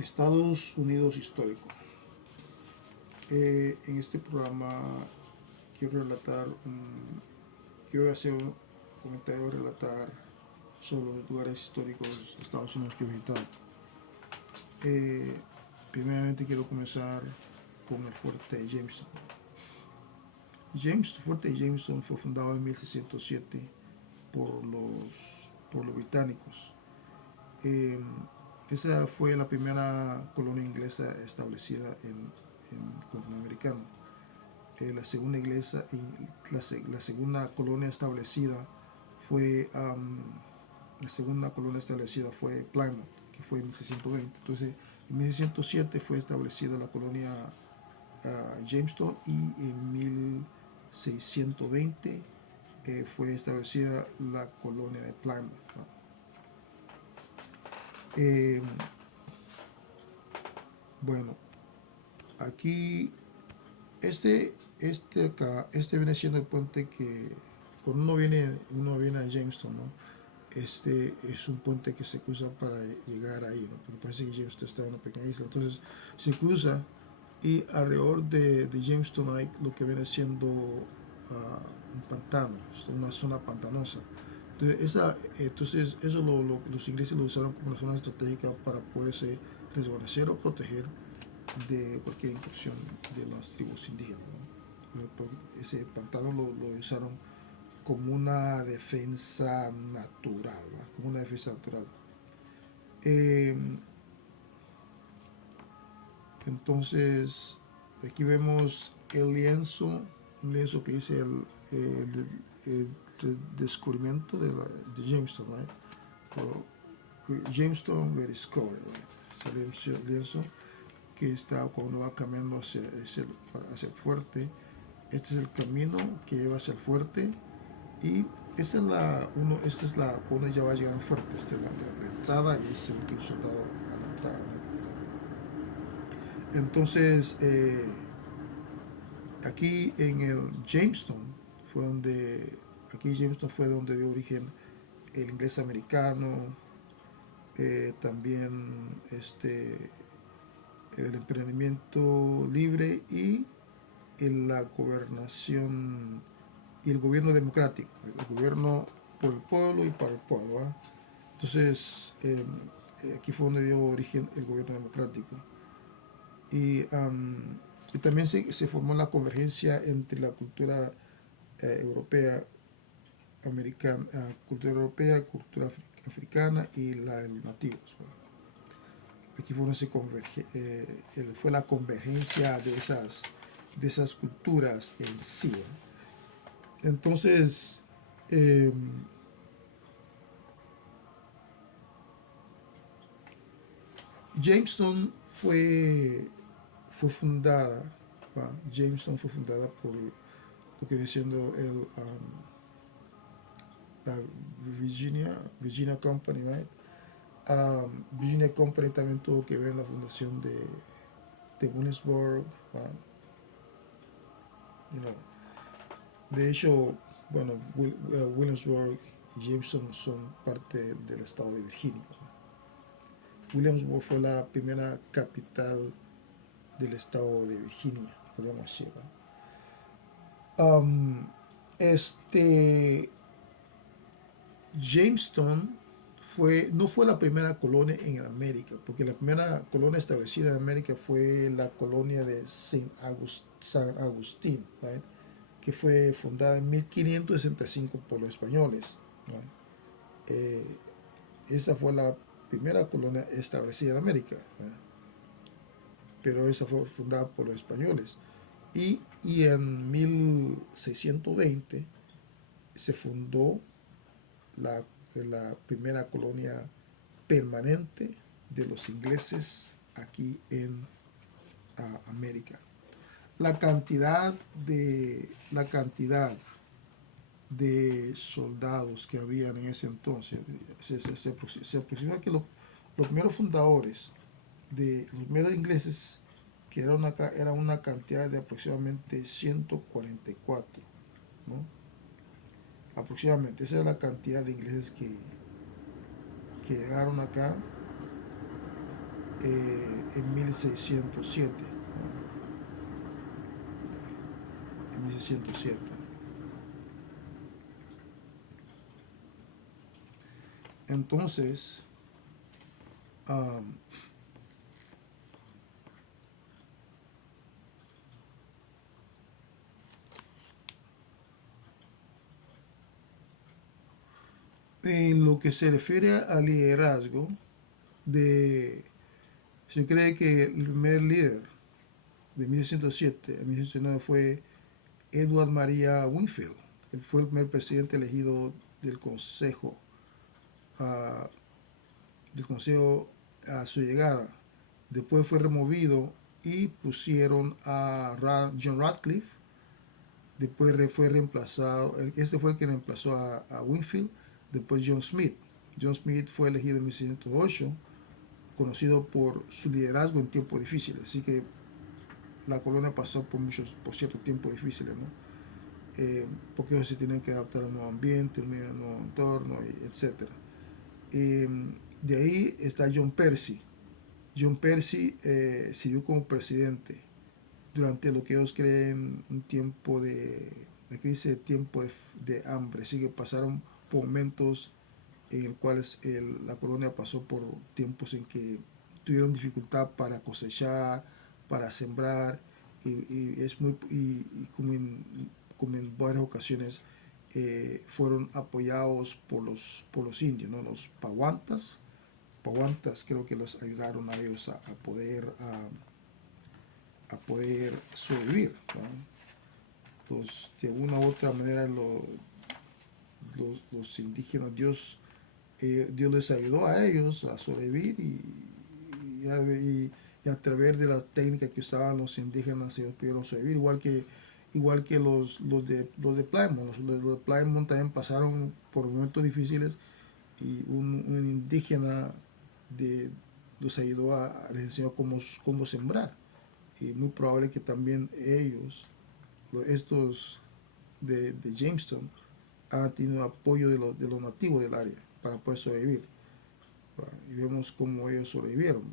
Estados Unidos histórico. En este programa quiero quiero hacer un comentario, relatar sobre los lugares históricos de Estados Unidos que he visitado. Eh, Primeramente quiero comenzar con el fuerte de Jamestown. El fuerte de Jamestown fue fundado en 1607 por los británicos. Eh, Esa fue la primera colonia inglesa establecida en continente americano. La segunda colonia establecida fue Plymouth, que fue en 1620. Entonces, en 1607 fue establecida la colonia Jamestown, y en 1620 fue establecida la colonia de Plymouth, ¿no? Eh, bueno, aquí este viene siendo el puente que cuando uno viene a Jamestown, ¿no? Este es un puente que se cruza para llegar ahí, ¿no? Porque parece que Jamestown está en una pequeña isla. Entonces se cruza, y alrededor de Jamestown hay lo que viene siendo un pantano, una zona pantanosa. Entonces eso los ingleses lo usaron como una zona estratégica para poderse resguardecer o proteger de cualquier incursión de las tribus indígenas, ¿no? Ese pantano lo usaron como una defensa natural, ¿no? Como una defensa natural. Eh, entonces, aquí vemos el lienzo, un lienzo que dice el descubrimiento de Jamestown, right? Jamestown rediscovered, right? Ese lienzo que está cuando va caminando hacia el fuerte. Este es el camino que lleva hacia el fuerte, y esta es la cuando ya va a llegar al fuerte. Esta es la entrada, y ahí se mete un soldado a la entrada, ¿no? Entonces, aquí en el Jamestown Jamestown fue donde dio origen el inglés americano, también el emprendimiento libre, y en la gobernación y el gobierno democrático, el gobierno por el pueblo y para el pueblo, ¿verdad? Entonces, aquí fue donde dio origen el gobierno democrático. Y también se formó la convergencia entre la cultura europea, americana, cultura africana, y la de los nativos, ¿verdad? Aquí fue la convergencia de esas culturas en sí, ¿verdad? Entonces, Jamestown fue fundada, ¿va? Jamestown fue fundada por lo que viene siendo la Virginia Company, right? Virginia Company también tuvo que ver en la fundación de Williamsburg, you know. De hecho, bueno, Williamsburg y Jamestown son parte del estado de Virginia. Williamsburg fue la primera capital del estado de Virginia, podemos decir, ¿no? Jamestown no fue la primera colonia en América, porque la primera colonia establecida en América fue la colonia de San Agustín, right? Que fue fundada en 1565 por los españoles, right? Esa fue la primera colonia establecida en América, right? Pero esa fue fundada por los españoles. Y en 1620 se fundó la primera colonia permanente de los ingleses aquí en América. La cantidad de soldados que habían en ese entonces, se aproxima que los primeros fundadores los primeros ingleses, que era una cantidad de aproximadamente 144, ¿no? Aproximadamente, esa es la cantidad de ingleses que llegaron acá. en 1607. En 1607. Entonces, um, en lo que se refiere al liderazgo, se cree que el primer líder de 1607 a 1609 fue Edward Maria Winfield. Él fue el primer presidente elegido del uh, consejo a su llegada. Después fue removido y pusieron a John Radcliffe. Después fue reemplazado, este fue el que reemplazó a Winfield. Después John Smith. John Smith fue elegido en 1608, conocido por su liderazgo en tiempos difíciles. Así que la colonia pasó por ciertos tiempos difíciles, ¿no? Porque ellos se tienen que adaptar a un nuevo ambiente, un nuevo entorno, etc. De ahí está John Percy. John Percy sirvió como presidente durante lo que ellos creen un tiempo aquí dice tiempo de hambre. Así que pasaron por momentos en los cuales la colonia pasó por tiempos en que tuvieron dificultad para cosechar, para sembrar, y como en varias ocasiones fueron apoyados por los indios, ¿no? Los Pawantas creo que los ayudaron a ellos a poder sobrevivir, ¿no? De una u otra manera los indígenas, Dios les ayudó a ellos a sobrevivir y a través de las técnicas que usaban los indígenas ellos pudieron sobrevivir, igual que los de Plymouth. Los de Plymouth también pasaron por momentos difíciles y un indígena los ayudó les enseñó cómo sembrar. Y muy probable que también estos de Jamestown, han tenido apoyo de los nativos del área para poder sobrevivir. Y vemos cómo ellos sobrevivieron.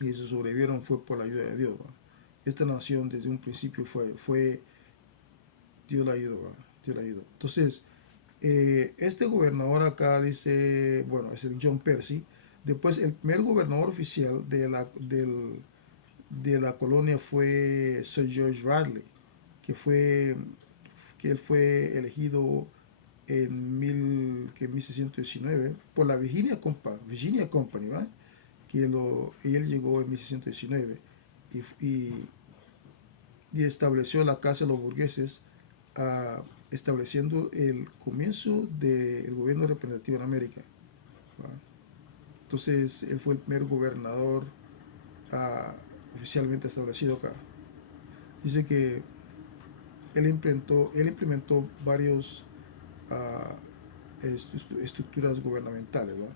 Y eso sobrevivieron fue por la ayuda de Dios. Esta nación desde un principio fue Dios la ayudó. Dios la ayudó. Entonces, este gobernador acá dice, bueno, es el John Percy. Después, el primer gobernador oficial de la colonia fue Sir George Radley, que él fue elegido en 1619 por la Virginia Company, ¿verdad? Y él llegó en 1619 y estableció la Casa de los Burgueses, estableciendo el comienzo del gobierno representativo en América, ¿verdad? Entonces, él fue el primer gobernador oficialmente establecido acá. Dice que él implementó varios estructuras gubernamentales, ¿verdad?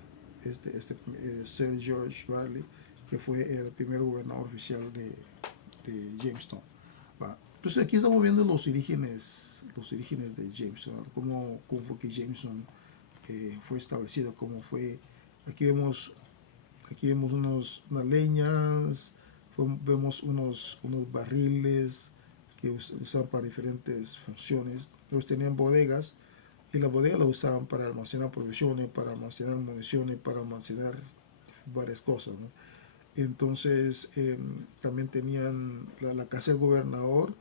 Sir George Radley, que fue el primer gobernador oficial de Jamestown, ¿verdad? Entonces aquí estamos viendo los orígenes de Jamestown, ¿verdad? Cómo fue que Jamestown fue establecido, cómo fue. Aquí vemos unas leñas, vemos unos barriles que usaban para diferentes funciones. Ellos tenían bodegas y las bodegas las usaban para almacenar provisiones, para almacenar municiones, para almacenar varias cosas, ¿no? Entonces también tenían la casa del gobernador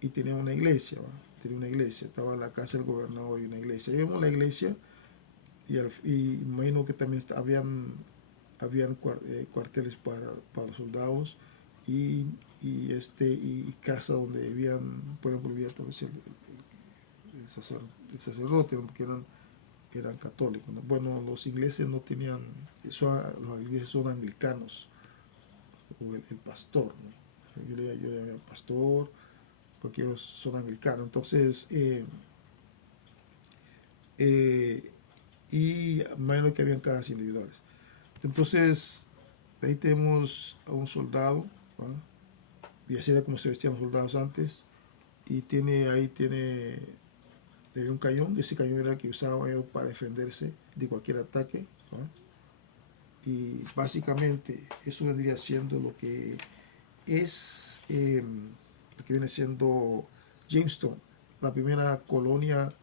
y tenían una iglesia, ¿va? Tenía una iglesia, estaba la casa del gobernador y una iglesia. Y vemos la iglesia y imagino que también habían cuarteles para los soldados y casa donde vivían, por ejemplo, vivía tal vez el sacerdote, porque eran católicos, ¿no? Bueno, los ingleses no tenían, los ingleses son anglicanos, o el pastor, ¿no? Yo le llamé pastor porque ellos son anglicanos. Entonces, y imagino que habían casas individuales. Entonces, ahí tenemos a un soldado, ¿verdad? Y así era como se vestían los soldados antes. Y tiene un cañón. Ese cañón era el que usaban ellos para defenderse de cualquier ataque, ¿verdad? Y básicamente eso vendría siendo lo que es, lo que viene siendo Jamestown, la primera colonia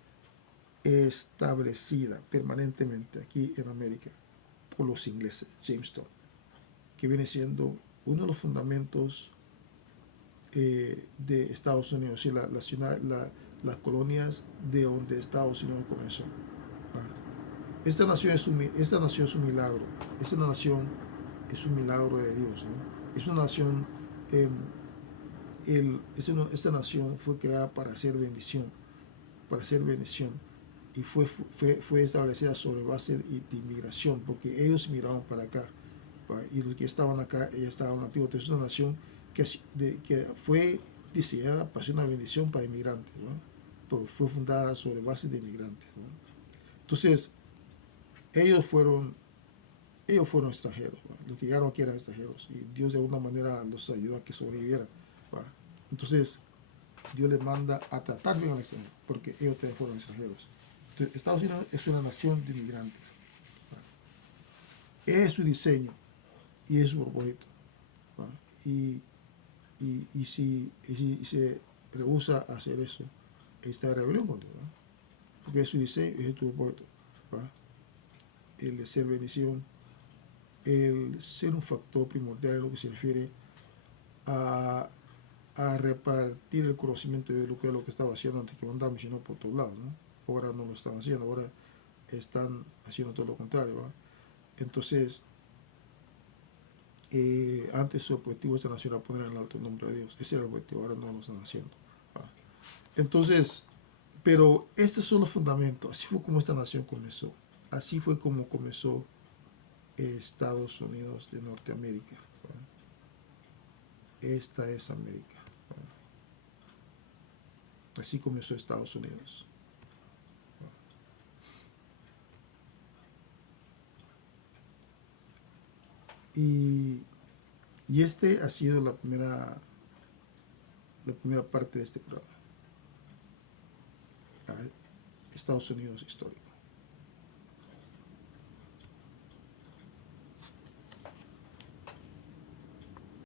establecida permanentemente aquí en América por los ingleses, Jamestown, que viene siendo uno de los fundamentos de Estados Unidos, y las colonias de donde Estados Unidos comenzó. Esta nación es un milagro. Es un milagro de Dios, ¿no? Es una nación, eh, esta nación fue creada para hacer bendición, y fue establecida sobre base de inmigración, porque ellos migraron para acá, ¿va? Y los que estaban acá, ellos estaban nativos. Entonces es una nación que fue diseñada para ser una bendición para inmigrantes, ¿no? Porque fue fundada sobre base de inmigrantes, ¿no? Entonces, ellos fueron extranjeros, ¿va? Los que llegaron aquí eran extranjeros, y Dios de alguna manera los ayudó a que sobrevivieran, ¿va? Entonces, Dios les manda a tratar bien al extranjero, porque ellos también fueron extranjeros. Entonces, Estados Unidos es una nación de inmigrantes, ¿va? Es su diseño y es su propósito, ¿va? Y si se rehúsa a hacer eso, está en rebelión con Dios, ¿va? Porque es su diseño y es su propósito, ¿va? El de ser bendición, el ser un factor primordial en lo que se refiere a, a repartir el conocimiento de lo que es lo que estaba haciendo antes que mandaba misioneros por todos lados, ¿no? Ahora no lo están haciendo, ahora están haciendo todo lo contrario, ¿va? Entonces, antes su objetivo de esta nación era poner en el alto nombre de Dios. Ese era el objetivo, ahora no lo están haciendo, ¿va? Entonces, pero estos son los fundamentos. Así fue como esta nación comenzó. Así fue como comenzó Estados Unidos de Norteamérica, ¿va? Esta es América, ¿va? Así comenzó Estados Unidos, ¿va? Y este ha sido la primera parte de este programa, ¿va? Estados Unidos histórico.